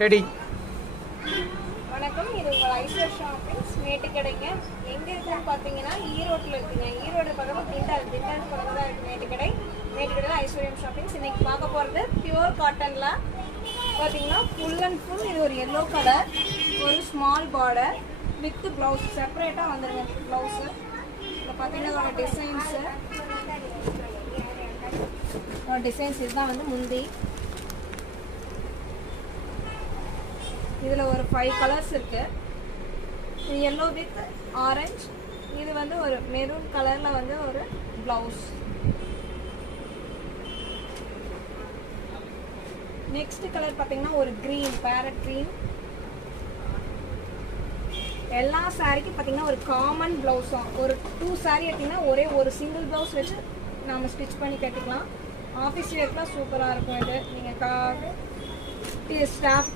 Ready. வணக்கம், இது உங்கள் ஐஸ்வர் ஷாப்பிங்ஸ் மேட்டுக்கடைங்க. எங்கே இருக்குன்னு பார்த்தீங்கன்னா ஈரோட்டில் இருக்குங்க. ஈரோடு பக்கத்தில் திண்டால் பக்கத்தில் தான் இருக்குது மேட்டுக்கடை. மேட்டுக்கடையில் ஐஸ்வர்யம் ஷாப்பிங்ஸ். இன்றைக்கி பார்க்க போகிறது பியூர் காட்டனில் பார்த்தீங்கன்னா ஃபுல் அண்ட் ஃபுல். இது ஒரு எல்லோ கலர், ஒரு ஸ்மால் பார்டர் வித் ப்ளவுஸ் செப்பரேட்டாக வந்துடுங்க. ப்ளவுஸு இப்போ பார்த்தீங்கன்னா அதோட டிசைன்ஸ் இதுதான் வந்து முந்தி. இதில் ஒரு 5 கலர்ஸ் இருக்குது. இது எல்லோ வித் ஆரஞ்ச். இது வந்து ஒரு மெரூன் கலரில் வந்து ஒரு ப்ளவுஸ். நெக்ஸ்ட் கலர் பார்த்தீங்கன்னா ஒரு க்ரீன், பேரட் க்ரீன். எல்லா சாரிக்கும் பார்த்தீங்கன்னா ஒரு காமன் ப்ளவுஸும். ஒரு 2 சாரீ எடுத்திங்கன்னா ஒரே ஒரு சிங்கிள் ப்ளவுஸ் வச்சு நம்ம ஸ்டிச் பண்ணி கட்டிக்கலாம். ஆஃபீஸ் வேர்க்கெலாம் சூப்பராக இருக்கும். இது நீங்கள் ஸ்டாஃப்